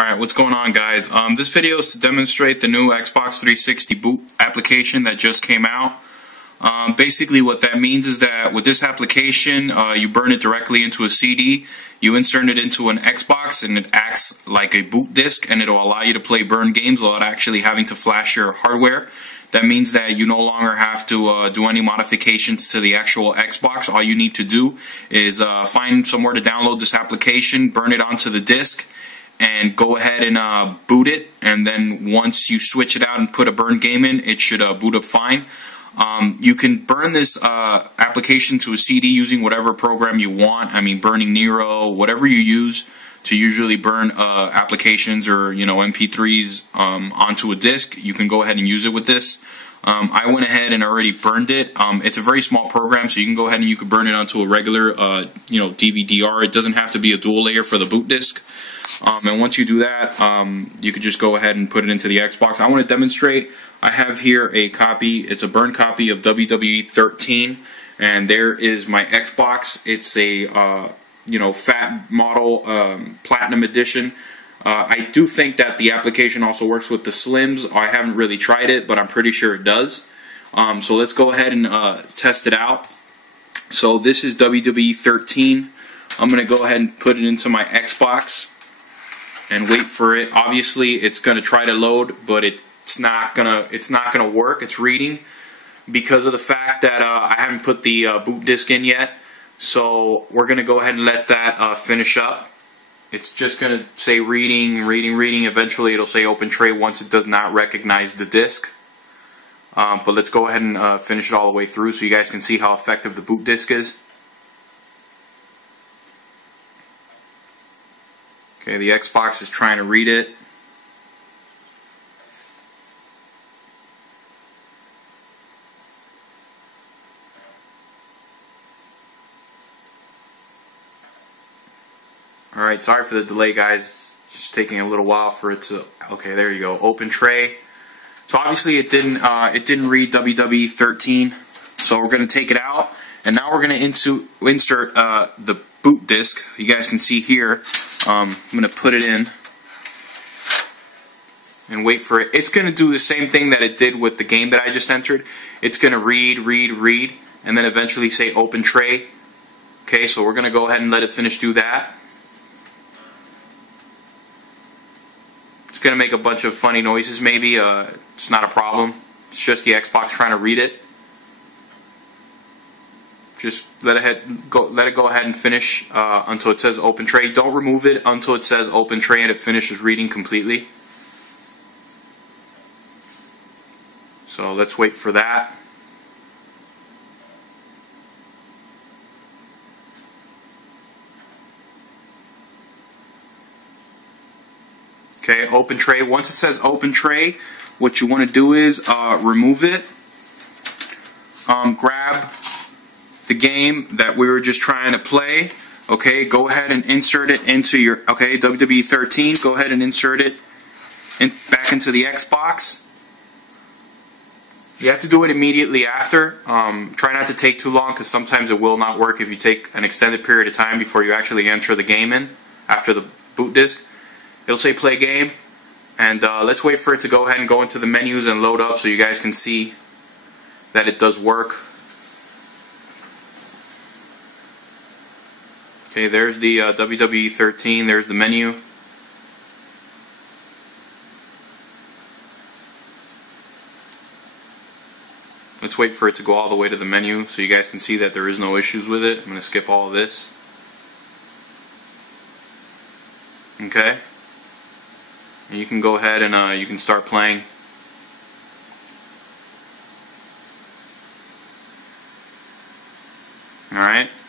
Alright, what's going on, guys? This video is to demonstrate the new Xbox 360 boot application that just came out. Basically what that means is that with this application, you burn it directly into a CD, you insert it into an Xbox, and it acts like a boot disk, and it'll allow you to play burn games without actually having to flash your hardware. That means that you no longer have to do any modifications to the actual Xbox. All you need to do is find somewhere to download this application, burn it onto the disk, and go ahead and boot it. And then once you switch it out and put a burn game in, it should boot up fine. You can burn this application to a CD using whatever program you want. I mean, Burning Nero, whatever you use to usually burn applications or MP3s onto a disk, you can go ahead and use it with this. I went ahead and already burned it. It's a very small program, so you can go ahead and you can burn it onto a regular DVD-R. It doesn't have to be a dual layer for the boot disk. And once you do that, you could just go ahead and put it into the Xbox. I want to demonstrate. I have here a copy. It's a burned copy of WWE 13, and there is my Xbox. It's a fat model, platinum edition. I do think that the application also works with the Slims. I haven't really tried it, but I'm pretty sure it does. So let's go ahead and test it out. So this is WWE 13. I'm going to go ahead and put it into my Xbox and wait for it. Obviously, it's going to try to load, but it's not gonna work. It's reading because of the fact that I haven't put the boot disk in yet. So we're going to go ahead and let that finish up. It's just going to say reading, reading, reading. Eventually it'll say open tray once it does not recognize the disk. But let's go ahead and finish it all the way through so you guys can see how effective the boot disk is. Okay, the Xbox is trying to read it. Alright, sorry for the delay, guys. Just taking a little while for it to... Okay, there you go. Open tray. So obviously it didn't read WWE 13. So we're going to take it out. And now we're going to insert the boot disk. You guys can see here. I'm going to put it in and wait for it. It's going to do the same thing that it did with the game that I just entered. It's going to read, read, read, and then eventually say open tray. Okay, so we're going to go ahead and let it finish do that. It's going to make a bunch of funny noises maybe. It's not a problem. It's just the Xbox trying to read it. Just let it go ahead and finish until it says open tray. Don't remove it until it says open tray and it finishes reading completely. So let's wait for that. Okay, open tray. Once it says open tray, what you want to do is remove it. Grab the game that we were just trying to play. Okay, go ahead and insert it into your WWE 13. Go ahead and insert it back into the Xbox. You have to do it immediately after. Try not to take too long because sometimes it will not work if you take an extended period of time before you actually enter the game in after the boot disk. It'll say play game, and let's wait for it to go ahead and go into the menus and load up so you guys can see that it does work. Okay, there's the WWE 13, there's the menu. Let's wait for it to go all the way to the menu so you guys can see that there is no issues with it. I'm going to skip all of this. Okay. And you can go ahead and you can start playing.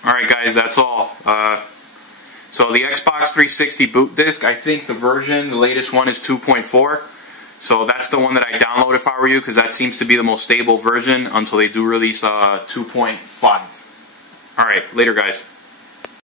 Alright guys, that's all. So the Xbox 360 boot disk, I think the latest one is 2.4. So that's the one that I download if I were you, because that seems to be the most stable version until they do release 2.5. Alright, later guys.